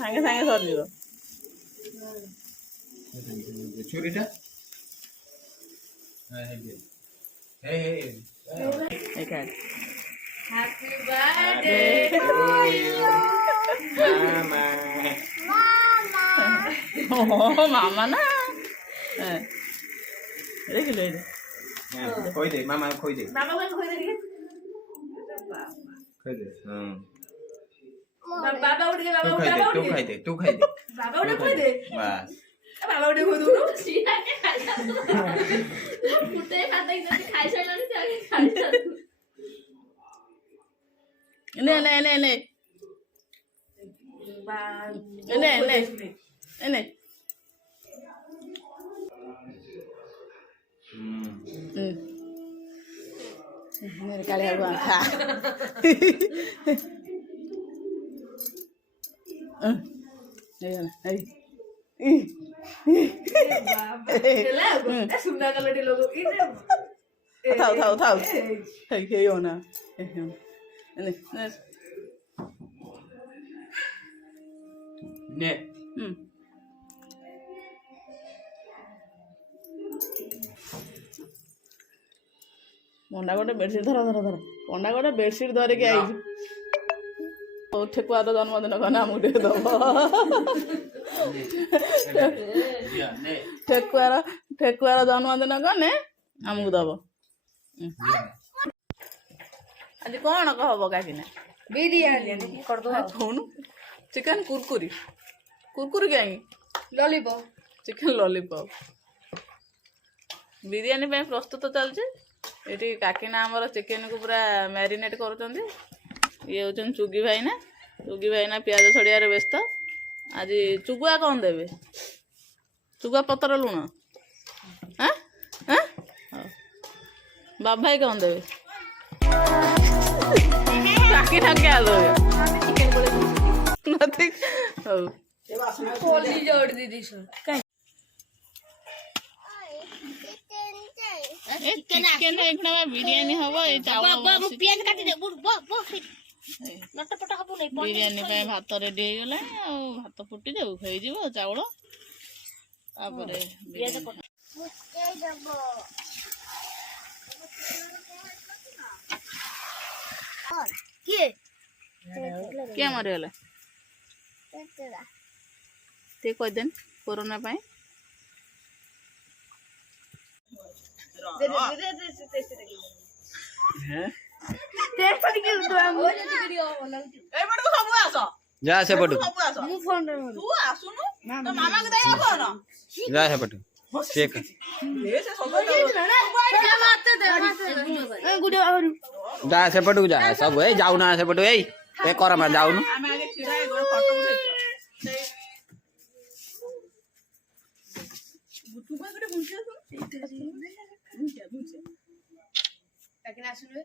ସାଙ୍ଗେ ସାଙ୍ଗେ ସରିଯିବ। ଛୁରୀଟା Happy birthday to you. ମାମା ନା ଦେଖିଲେ ଖୋଇଦେ ମାମା ଖୋଇଦେ Mama को खोई दे रही है। ଖୋଇଦେ बाबा उठ गए, बाबा उठ गए, ତୁ ଖାଇଦେ ତୁ ଖାଇଦେ बाबा उठ खोई दे। ବାସ୍ बाबा उठ खोई दो। सीधा के खाई जा। उठे खाते ही जैसे खाई चला नहीं जाके खाई जा। ले ले ले ले ले ले ले मेरे काले हुआ खा सुनना कलर डी लोगो इधर थाओ थाओ थाओ हे हे यो ना ने ନେ ପଣ୍ଡା ଗୋଟେ ବେଡସିଟ୍ ଧର ଧର ଧର ପଣ୍ଡା ଗୋଟେ ବେଡସିଟ୍ ଧରିକି ଆଇଛି। ହଉ ଠେକୁଆ ତ ଜନ୍ମଦିନ କନେ ଆମକୁ ଟିକେ ଦବ। ଠେକୁଆର ଜନ୍ମଦିନ କନେ ଆମକୁ ଦବ। ଆଜି କଣ ହବ କାକିନା? बिरयानी कर दो। କହୁନୁ ଚିକେନ କୁରକୁରି କୁରକୁରି କାହିଁକି? लॉलीपॉप ଚିକେନ ଲଲିପପ୍ ବିରିୟାନୀ ପାଇଁ ପ୍ରସ୍ତୁତ ଚାଲିଛି। ଏଠି କାକିନା ଆମର ଚିକେନକୁ ପୁରା ମ୍ୟାରିନେଟ୍ କରୁଛନ୍ତି। ଇଏ ହେଉଛନ୍ତି ଚୁଗି ଭାଇନା। ଚୁଗି ଭାଇନା ପିଆଜ ଛଡ଼ିବାରେ ବ୍ୟସ୍ତ। ଆଜି ଚୁଗୁଆ କ'ଣ ଦେବେ? ଚୁଗୁଆ ପତ୍ର ଲୁଣ ଆଁ ଆଁ ହଉ ବାବୁ ଭାଇ କ'ଣ ଦେବେ? କାକିନା क्या ଦେବେ? ନଥିଙ୍ଗ ହଉ कोली जोड़ दी दी सर ଚିକେନ ଏଇଖିଣା ବିରିୟାନୀ ହବ। ଏଇ ଚାଉଳ पियाज काटी दे नटपट हबो नहीं ବିରିୟାନୀ ପାଇଁ ଭାତ ରେଡି ହେଇଗଲାଣି। ଆଉ ଭାତ ଫୁଟି ଦେବୁ ହେଇଯିବ ଚାଉଳ ତାପରେ पियाज किए କିଏ ମରିଗଲା ଟିକେ କହିଦେନି କୋରୋନା ପାଇଁ। दे दे दे दे टेस्ट लगी टेस्ट लगी तो हम ଏଇପଟକୁ ସବୁ ଆସ ଯା ସେପଟୁ ସବୁ ଆସ मु फोन रे ତୁ ଆସୁନୁ ତ ମାମାକୁ ଦେଇ ଫୋନ ଯା ସେପଟୁ ସେ ସେ ସବୁ मारते दे गुड और ଯା ସେପଟକୁ ଯା ସବୁ ଏଇ ଯାଉନା ସେପଟୁ ଏଇ ଏ କରମା ଯାଉନୁ ଆମେ ଆଗେ ଛିଡ଼ା ହେଇ ଗୋଟେ ଫଟୋ ଉଠେଇଛୁ। ତୁ ପାଇଁ ଗୋଟେ ଘୁଞ୍ଚି ଆସୁନୁ काकिना सुनबे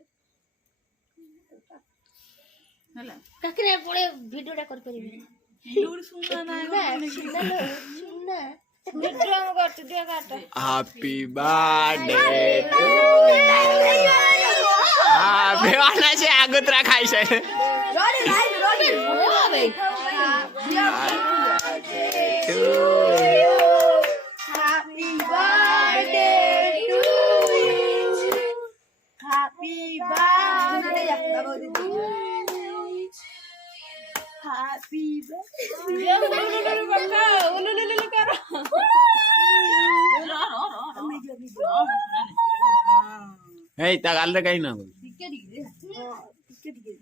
ହେଲା काकिना पळे वीडियोटा कर परिबे ଗୋଟେ ସୁନ୍ଦର ନା सुनना वीडियो हम करते दिया काट हैप्पी बर्थडे हैप्पी वाला से आगुतरा खाई से रोडी रोडी ओ भाई happy birthday to you happy birthday happy birthday करो ए ता गाल रे काई ना टिके टिके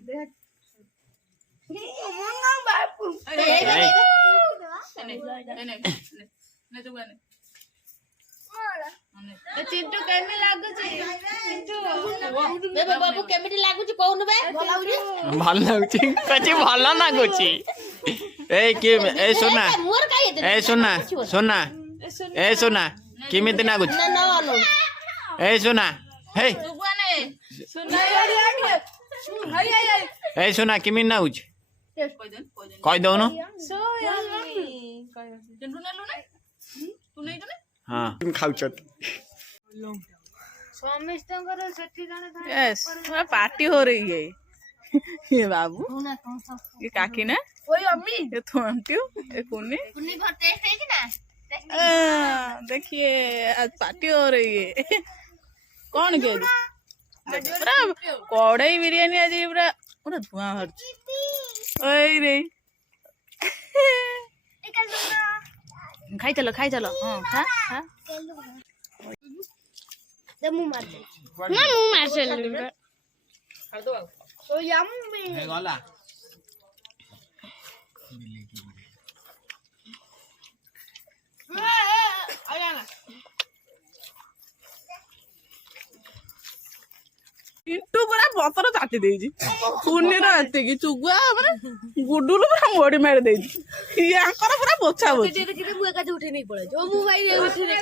दे मंगा बापू चिंटू केमी लागु छी चिंटू बे बाबू केमिति लागु छी कोन बे ভাল লাগুছি কচি ভাল লাগুছি এই কি এই সোনা मोर काई এই সোনা সোনা এই সোনা কিমিতে লাগুছি ना नो এই সোনা হেই এই সোনা কিমিতে লাগুছি কই দউনো हां तुम खाउछत यस पार्टी हो रही है ये बाबू ये काकी ना ये थोंटियो ये कुन्नी देखिए आज पार्टी हो रही है कौन के पूरा कड़ाई बिरयानी आज पूरा पूरा धुआं बाहर ओए रे खाई चलो हाँ खा खा मुंह मार so yummy गला इंटू पूरा बतर चाटी देजी कुन्नी रो एते की चुगुआ माने गुडुलु पूरा मोड़ी मार देजी याकर पूरा पोछा बोछ ମୁଁ ଏକାଠି ଉଠେଇ ନେଇ ପଳେଇ ଯୋ ମୁଁ ଭାଇ ଉଠେଇ ନେଇ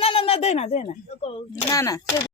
ना ना ना देना ना ना